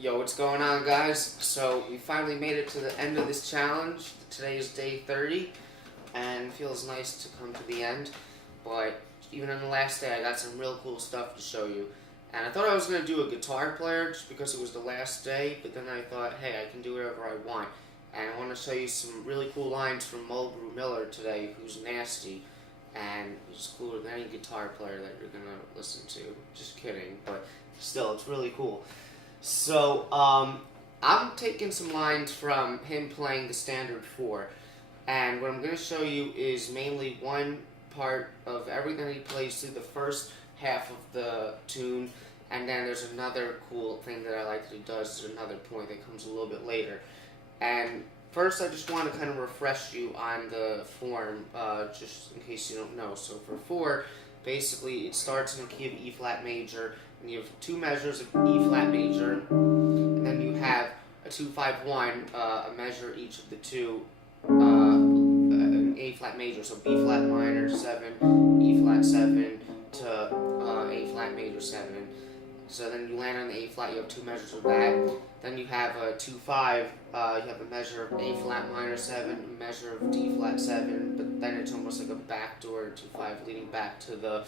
Yo, what's going on, guys? So we finally made it to the end of this challenge. Today is day 30, and it feels nice to come to the end. But even on the last day, I got some real cool stuff to show you. And I thought I was going to do a guitar player just because it was the last day, but then I thought, hey, I can do whatever I want. And I want to show you some really cool lines from Mulgrew today, who's nasty. And he's cooler than any guitar player that you're going to listen to. Just kidding, but still, it's really cool. So, I'm taking some lines from him playing the standard 4, and what I'm going to show you is mainly one part of everything he plays through the first half of the tune, and then there's another cool thing that I like that he does. There's another point that comes a little bit later. And first, I just want to kind of refresh you on the form, just in case you don't know. So for 4, basically, it starts in a key of E flat major, and you have 2 measures of E flat major, and then you have a 2-5-1, a measure each of the 2, an A flat major, so B flat minor 7, E flat 7 to A flat major 7. So then you land on the A flat, you have 2 measures of that. Then you have a 2-5, you have a measure of A flat minor 7, a measure of D flat 7, but then it's almost like a backdoor 2-5 leading back to the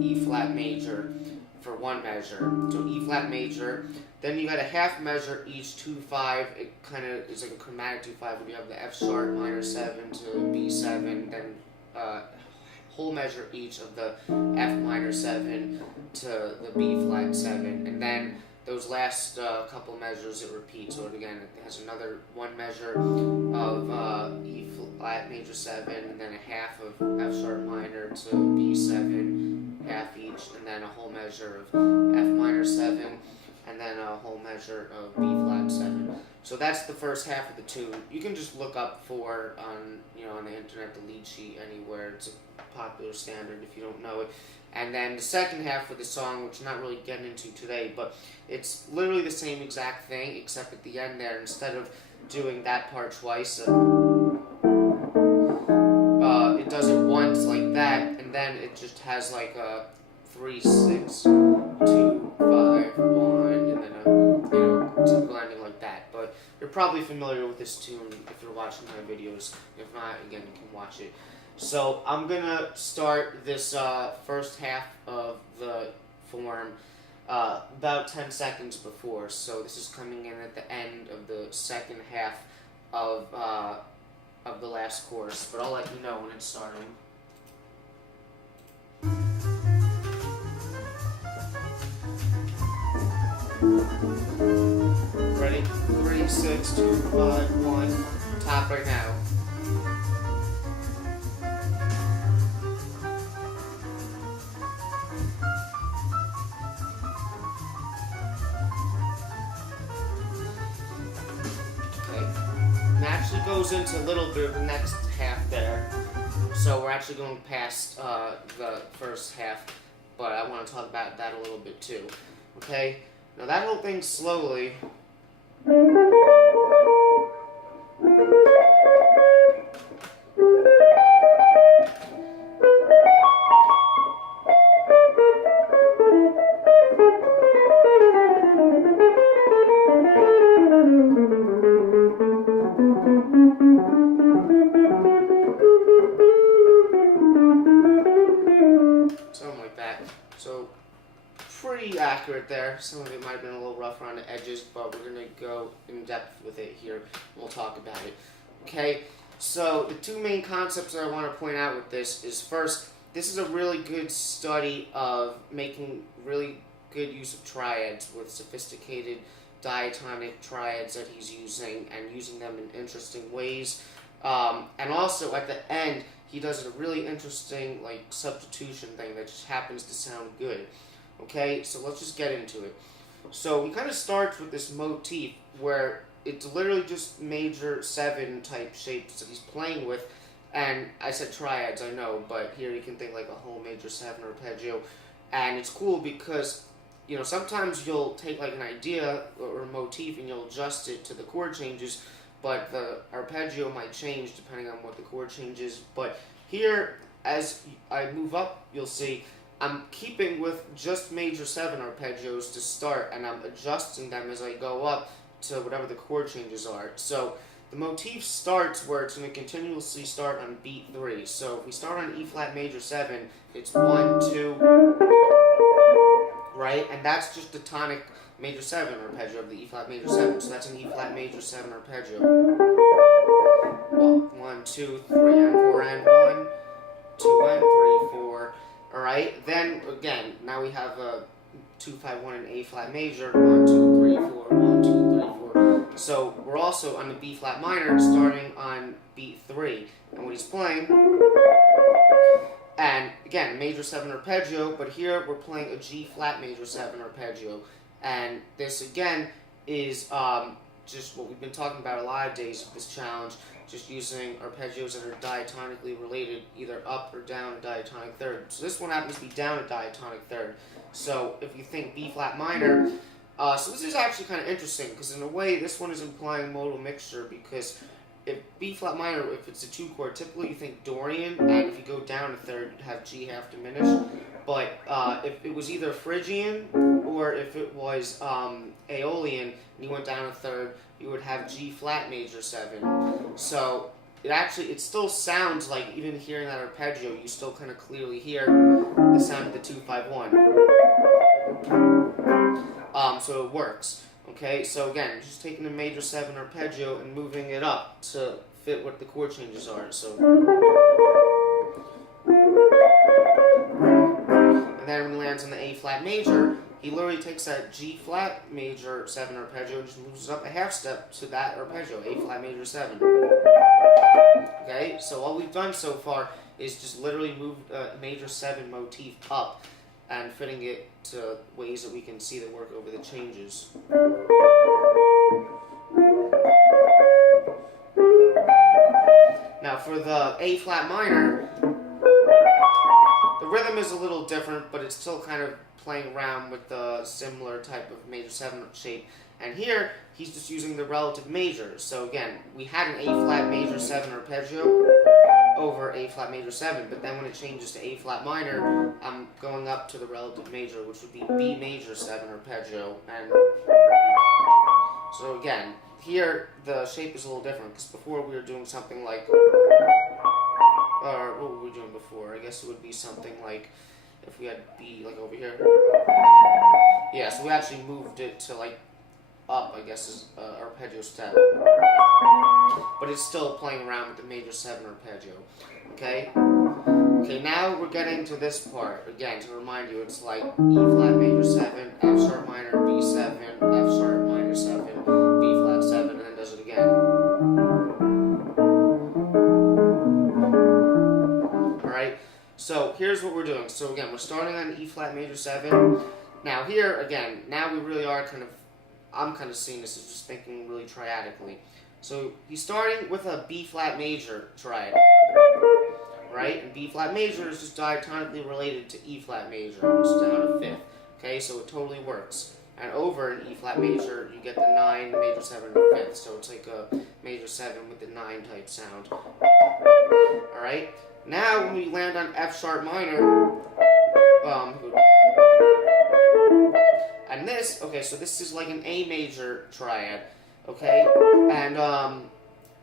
E flat major for 1 measure. So E flat major. Then you got a half measure each 2-5. It kind of is like a chromatic 2-5 when you have the F sharp minor 7 to B7, then whole measure each of the F minor 7 to the B flat 7, and then those last couple measures it repeats. So again, it has another 1 measure of E flat major 7, and then a half of F sharp minor to B7, half each, and then a whole measure of F minor 7, and then a whole measure of B flat 7. So that's the first half of the tune. You can just look up for on the internet the lead sheet anywhere. It's a popular standard if you don't know it. And then the second half of the song, which I'm not really getting into today, but it's literally the same exact thing, except at the end there, instead of doing that part twice, it does it once like that, and then it just has like a 3, 6, 2, 5, 1, and then a typical ending like that. But you're probably familiar with this tune if you're watching my videos. If not, again, you can watch it. So I'm gonna start this first half of the form about 10 seconds before. So this is coming in at the end of the second half of the last chorus. But I'll let you know when it's starting. Ready? 3, 6, 2, 5, 1. Top right now. Actually goes into a little bit of the next half there, so we're actually going past the first half, but I want to talk about that a little bit too. Okay, now that whole thing slowly. So pretty accurate there. Some of it might have been a little rough around the edges, but we're going to go in depth with it here, and we'll talk about it. Okay, so the 2 main concepts that I want to point out with this is, first, this is a really good study of making really good use of triads with sophisticated diatonic triads that he's using, and using them in interesting ways. And also, at the end, he does a really interesting substitution thing that just happens to sound good. Okay, so let's just get into it. So he kind of starts with this motif where it's literally just major 7 type shapes that he's playing with. And I said triads, I know, but here you can think like a whole major 7 arpeggio. And it's cool because, sometimes you'll take like an idea or a motif and you'll adjust it to the chord changes, but the arpeggio might change depending on what the chord change is. But here, as I move up, you'll see I'm keeping with just major 7 arpeggios to start, and I'm adjusting them as I go up to whatever the chord changes are. So the motif starts where it's going to continuously start on beat 3. So if we start on E flat major 7, it's 1, 2, right? And that's just the tonic major 7 arpeggio of the E flat major 7. So that's an E flat major 7 arpeggio. 1, 2, 3, and 4, and 1, 2, and 3, 4. Alright, then again, now we have a 2, 5, 1 in A flat major. 1, 2, 3, 4, 1, 2, 3, 4. So we're also on the B flat minor, starting on beat 3. And what he's playing, and again, major 7 arpeggio, but here we're playing a G flat major 7 arpeggio. And this again is just what we've been talking about a lot of days of this challenge, just using arpeggios that are diatonically related, either up or down a diatonic third. So this one happens to be down a diatonic third. So if you think B flat minor, so this is actually kind of interesting, because in a way this one is implying modal mixture, because if B flat minor, if it's a 2 chord, typically you think Dorian, and if you go down a third, you'd have G half diminished. But if it was either Phrygian, or if it was Aeolian, and you went down a third, you would have G flat major 7. So it still sounds like, even hearing that arpeggio, you still kind of clearly hear the sound of the 2, 5, 1. So it works. Okay, so again, just taking the major 7 arpeggio and moving it up to fit what the chord changes are. So, and then when he lands on the A flat major, he literally takes that G flat major 7 arpeggio and just moves up a half step to that arpeggio, A flat major 7. Okay, so all we've done so far is just literally move a major 7 motif up and fitting it to ways that we can see that work over the changes. Now for the A flat minor, the rhythm is a little different, but it's still kind of playing around with the similar type of major 7 shape. And here, he's just using the relative majors. So again, we had an A flat major 7 arpeggio over A flat major 7, but then when it changes to A flat minor, I'm going up to the relative major, which would be B major 7 arpeggio. And so again, here the shape is a little different, because before we were doing something like, or what were we doing before? I guess it would be something like, if we had B like over here. Yeah, so we actually moved it to like up, I guess, is arpeggio step. But it's still playing around with the major 7 arpeggio. Okay? Okay, now we're getting to this part. Again, to remind you, it's like E flat major 7, F sharp minor, B 7, F sharp minor 7, B flat 7, and then does it again. Alright? So here's what we're doing. So again, we're starting on E flat major 7. Now here, again, now we really are kind of, I'm kind of seeing this as just thinking really triadically. So he's starting with a B flat major triad, right? And B flat major is just diatonically related to E flat major, which is down a fifth. Okay, so it totally works. And over in E flat major, you get the 9, major 7, and fifth. So it's like a major 7 with the 9 type sound. Alright? Now when we land on F sharp minor, and this, okay, so this is like an A major triad, okay? And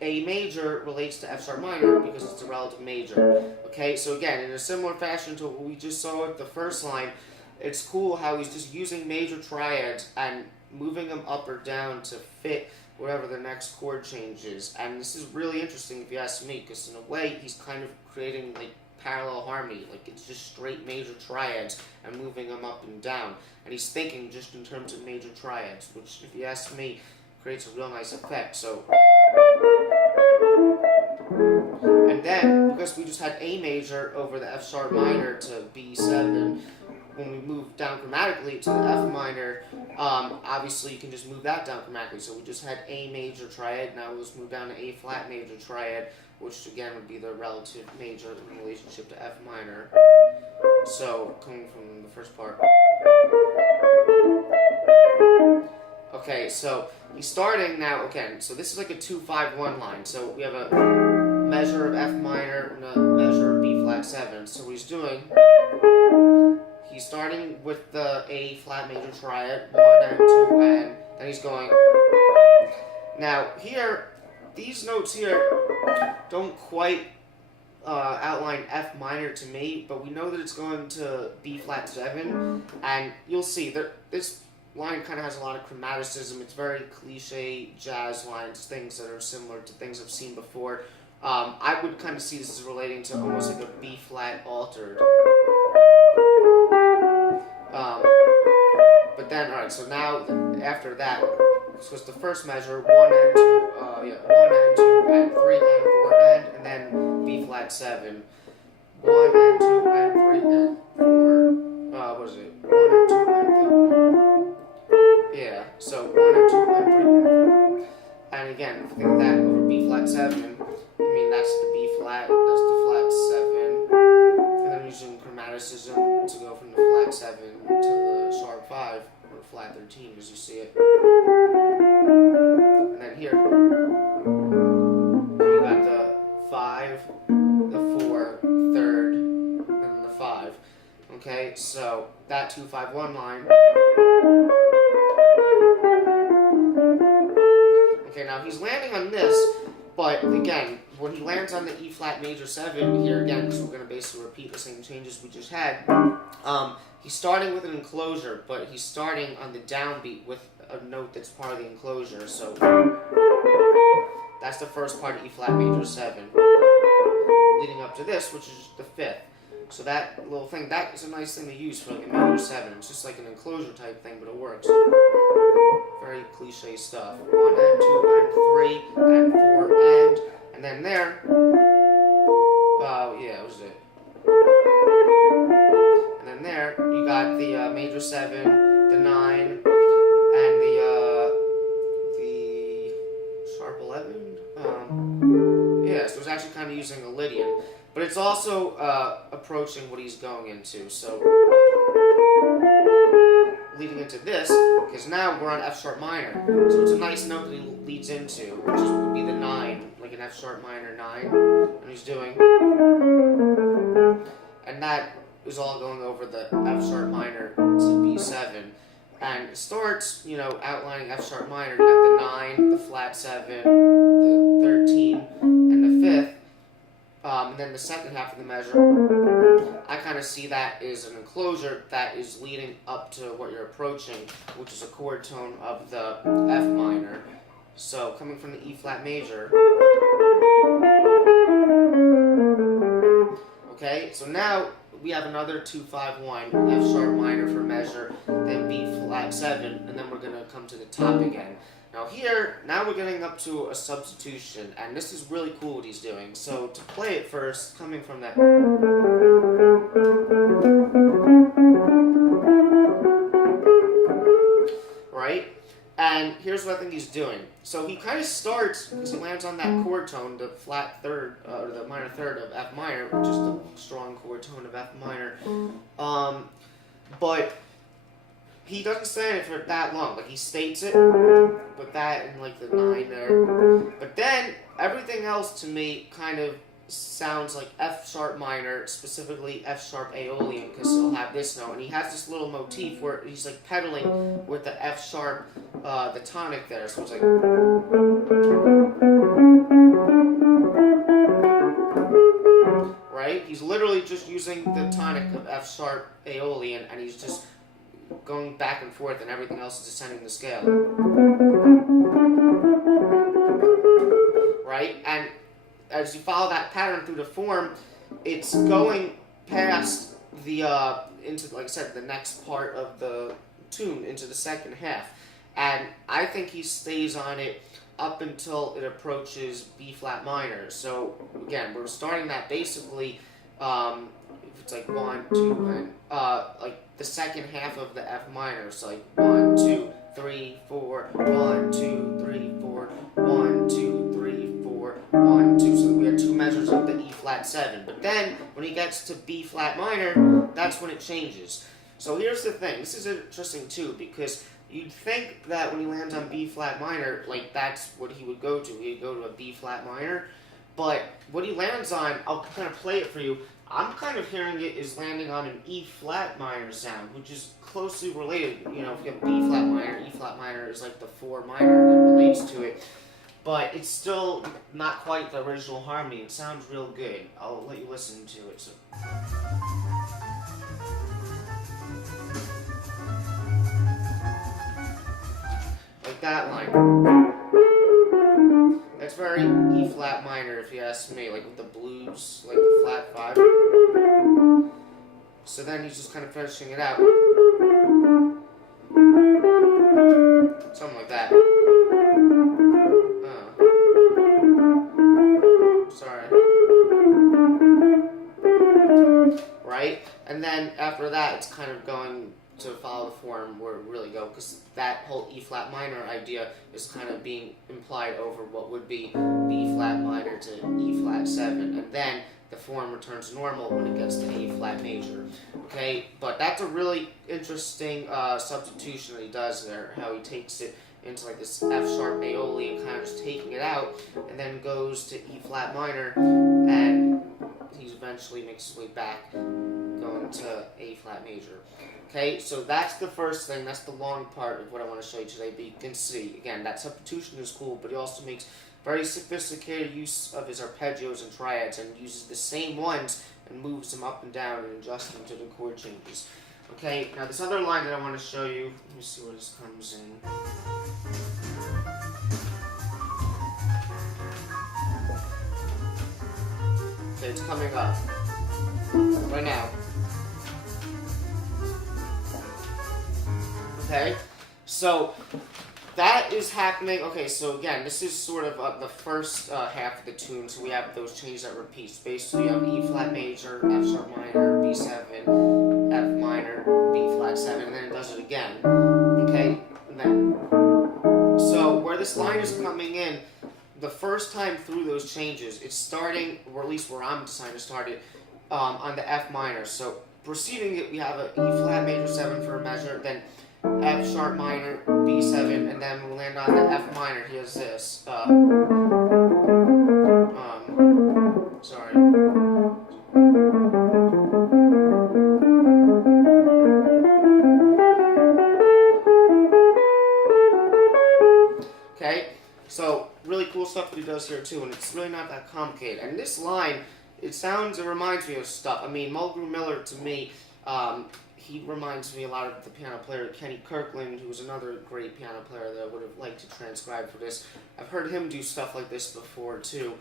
A major relates to F sharp minor because it's a relative major, okay? So again, in a similar fashion to what we just saw at the first line, it's cool how he's just using major triads and moving them up or down to fit whatever the next chord change is. And this is really interesting if you ask me, because in a way, he's kind of creating like parallel harmony, like it's just straight major triads and moving them up and down. And he's thinking just in terms of major triads, which, if you ask me, creates a real nice effect. So, and then, because we just had A major over the F sharp minor to B7, when we move down chromatically to the F minor, obviously you can just move that down chromatically. So we just had A major triad, now let's move down to A flat major triad, which again would be the relative major in relationship to F minor. So, coming from the first part. Okay, so he's starting now, again, so this is like a 2-5-1 line. So we have a measure of F minor and a measure of B flat 7. So what he's doing he's starting with the A flat major triad, 1 and 2 and then he's going. Now here, these notes here don't quite outline F minor to me, but we know that it's going to B flat 7, and you'll see that this line kind of has a lot of chromaticism. It's very cliche jazz lines, things that are similar to things I've seen before. I would kind of see this as relating to almost like a B flat altered. But then, alright, so now after that, this was the first measure, 1 and 2, 1 and 2 and 3 and 4 and then B flat 7. 1 and 2 and 3 and 4. What is it? 1 and 2 and 3. Yeah, so 1 and 2 and 3 and 4. And again, if you think of that over B flat 7, I mean that's the B flat, that's the flat 7. And then I'm using chromaticism to go from the flat 7 to the sharp 5, or flat 13 as you see it. And then here, you got the 5, the 4, 3rd, and then the 5. Okay, so that 2-5-1 line. Okay, now he's landing on this, but again, when he lands on the E flat major 7, here again, because we're going to basically repeat the same changes we just had, he's starting with an enclosure, but he's starting on the downbeat with a note that's part of the enclosure, so that's the first part of E flat major 7, leading up to this, which is the 5th. So that little thing, that is a nice thing to use for like a major 7. It's just like an enclosure type thing, but it works. Very cliche stuff. 1 and 2 and 3 and 4 and then there. Yeah, that was it. And then there, you got the major 7, the 9, and the sharp 11. Yeah, so it's actually kind of using a Lydian. But it's also approaching what he's going into, so leading into this, because now we're on F sharp minor, so it's a nice note that he leads into, which would be the 9, like an F sharp minor 9, and he's doing, and that is all going over the F sharp minor to B7, and it starts, you know, outlining F sharp minor. You got the 9, the flat 7, the 13, and the 5th. And then the second half of the measure, I kind of see that as an enclosure that is leading up to what you're approaching, which is a chord tone of the F minor. So coming from the E flat major. Okay, so now we have another 2-5-1, F sharp minor for measure, then B flat 7, and then we're going to come to the top again. Now here, now we're getting up to a substitution, and this is really cool what he's doing. So to play it first, coming from that, right? And here's what I think he's doing. So he kind of starts, because he lands on that chord tone, the flat 3rd, or the minor 3rd of F minor, which is the strong chord tone of F minor. But he doesn't stay in it for that long. Like, he states it with that and like the 9 there. But then everything else to me kind of sounds like F sharp minor, specifically F sharp Aeolian, because he'll have this note, and he has this little motif where he's like pedaling with the F sharp, the tonic there. So it's like, right? He's literally just using the tonic of F sharp Aeolian, and he's just going back and forth, and everything else is descending the scale. Right? And as you follow that pattern through the form, it's going past the, into, like I said, the next part of the tune, into the second half. And I think he stays on it up until it approaches B flat minor. So, again, we're starting that basically, it's like 1, 2, and, like, the second half of the F minor, so like 1, 2, 3, 4, 1, 2, 3, 4, 1, 2, 3, 4, 1, 2. So we have 2 measures of the E flat 7. But then when he gets to B flat minor, that's when it changes. So here's the thing. This is interesting too, because you'd think that when he lands on B flat minor, like that's what he would go to. He'd go to a B flat minor. But what he lands on, I'll kind of play it for you. I'm kind of hearing it is landing on an E flat minor sound, which is closely related. You know, if you have B flat minor, E flat minor is like the 4 minor that relates to it. But it's still not quite the original harmony. It sounds real good. I'll let you listen to it. So. Like that line. That's very E flat minor if you ask me, like with the blues, like the flat 5. So then he's just kind of finishing it out. Something like that. Sorry. Right? And then after that, it's kind of going to follow the form where it really go, because that whole E flat minor idea is kind of being implied over what would be B flat minor to E flat 7, and then the form returns normal when it gets to A flat major. Okay, but that's a really interesting substitution that he does there, how he takes it into like this F sharp Aeoli and kind of just taking it out, and then goes to E flat minor, and he eventually makes his way back, going to A flat major. Okay, so that's the first thing, that's the long part of what I want to show you today, but you can see, again, that substitution is cool, but he also makes very sophisticated use of his arpeggios and triads, and uses the same ones and moves them up and down and adjusts them to the chord changes. Okay, now this other line that I want to show you, let me see where this comes in. Okay, it's coming up right now. Okay, so that is happening. Okay, so again, this is sort of the first half of the tune. So we have those changes that repeat. So basically, you have E flat major, F sharp minor, B7, F minor, B flat 7, and then it does it again. Okay, and then so where this line is coming in, the first time through those changes, it's starting, or at least where I'm deciding to start it, on the F minor. So preceding it, we have a E flat major 7 for a measure, then F sharp minor, B7, and then we'll land on the F minor. Here's this. Sorry. Okay, so really cool stuff that he does here too, and it's really not that complicated. And this line, it reminds me of stuff. I mean, Mulgrew Miller, to me, he reminds me a lot of the piano player Kenny Kirkland, who was another great piano player that I would have liked to transcribe for this. I've heard him do stuff like this before too.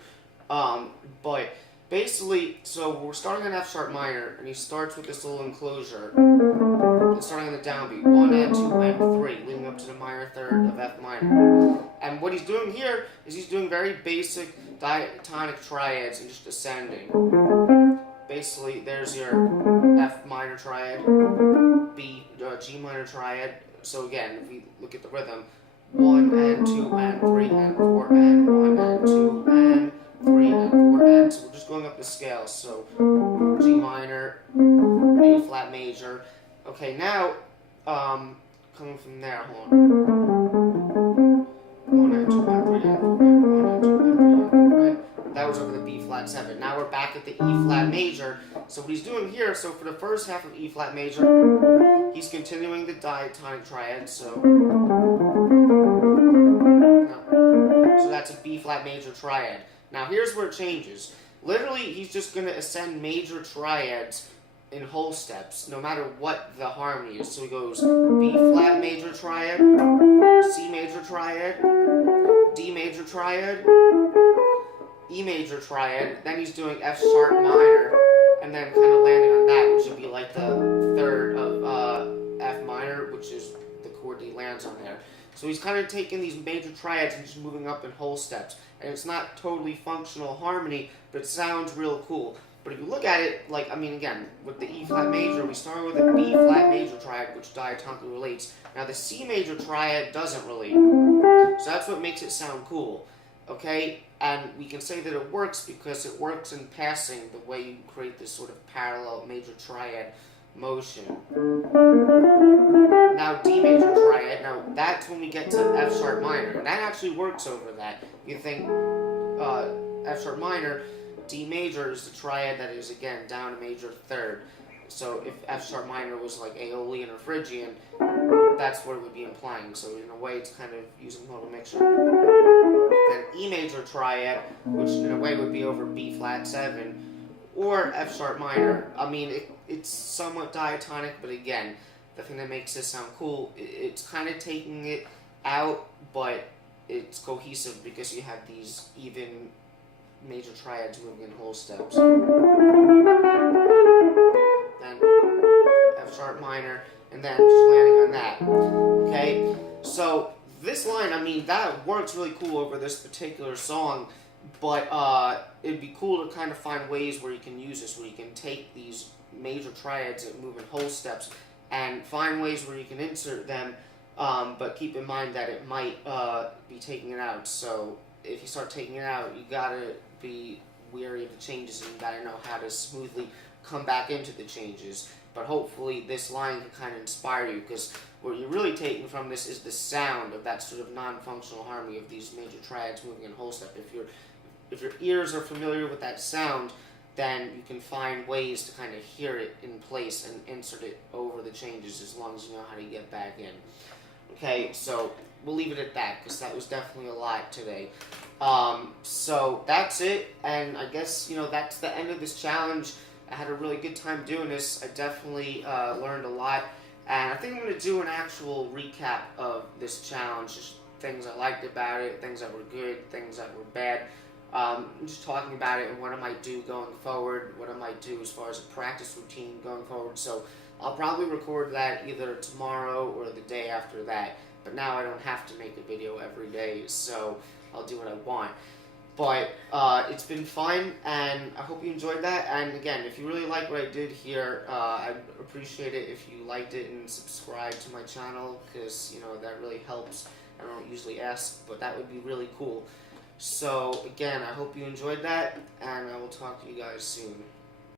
But basically, so we're starting on F sharp minor, and he starts with this little enclosure. Starting on the downbeat, 1 and 2 and 3, leading up to the minor third of F minor. And what he's doing here is he's doing very basic diatonic triads and just ascending. Basically, there's your F minor triad, G minor triad. So again, if we look at the rhythm, 1 and 2 and 3 and 4 and 1 and 2 and 3 and 4 and, so we're just going up the scale. So G minor, A flat major. Okay, now coming from there, hold on. 1 and 2 and 3 and 4 and 1 and 2 and 3 and 4 and. That was over the B flat 7. Now we're back at the E flat major. So what he's doing here, so for the first half of E flat major, he's continuing the diatonic triad. So that's a B flat major triad. Now here's where it changes. Literally, he's just going to ascend major triads in whole steps, no matter what the harmony is. So he goes B flat major triad, C major triad, D major triad, E major triad, then he's doing F sharp minor, and then kind of landing on that, which would be like the third of F minor, which is the chord that he lands on there. So he's kind of taking these major triads and just moving up in whole steps. And it's not totally functional harmony, but it sounds real cool. But if you look at it, like, I mean, again, with the E flat major, we started with a B flat major triad, which diatonically relates. Now the C major triad doesn't relate. So that's what makes it sound cool. Okay? And we can say that it works because it works in passing, the way you create this sort of parallel major triad motion. Now D major triad, now that's when we get to F sharp minor, and that actually works over that. You think F sharp minor, D major is the triad that is, again, down a major third. So if F sharp minor was like Aeolian or Phrygian, that's what it would be implying. So in a way, it's kind of using modal mixture. Then E major triad, which in a way would be over B flat 7, or F sharp minor. I mean, it's somewhat diatonic, but again, the thing that makes this sound cool, it's kind of taking it out, but it's cohesive because you have these even major triads moving in whole steps. Then F sharp minor, and then just landing on that. Okay, so this line, I mean, that works really cool over this particular song, but it'd be cool to kind of find ways where you can use this, where you can take these major triads that move in whole steps and find ways where you can insert them, but keep in mind that it might be taking it out. So if you start taking it out, you gotta be wary of the changes, and you gotta know how to smoothly come back into the changes. But hopefully this line can kind of inspire you, because what you're really taking from this is the sound of that sort of non-functional harmony of these major triads moving in whole step. If your ears are familiar with that sound, then you can find ways to kind of hear it in place and insert it over the changes, as long as you know how to get back in. Okay, so we'll leave it at that, because that was definitely a lot today. So that's it, and I guess, that's the end of this challenge. I had a really good time doing this. I definitely learned a lot, and I think I'm going to do an actual recap of this challenge, just things I liked about it, things that were good, things that were bad. Just talking about it and what I might do going forward, what I might do as far as a practice routine going forward. So I'll probably record that either tomorrow or the day after that. But now I don't have to make a video every day, so I'll do what I want. But it's been fun, and I hope you enjoyed that. And again, if you really like what I did here, I'd appreciate it if you liked it and subscribed to my channel, because that really helps. I don't usually ask, but that would be really cool. So again, I hope you enjoyed that, and I will talk to you guys soon.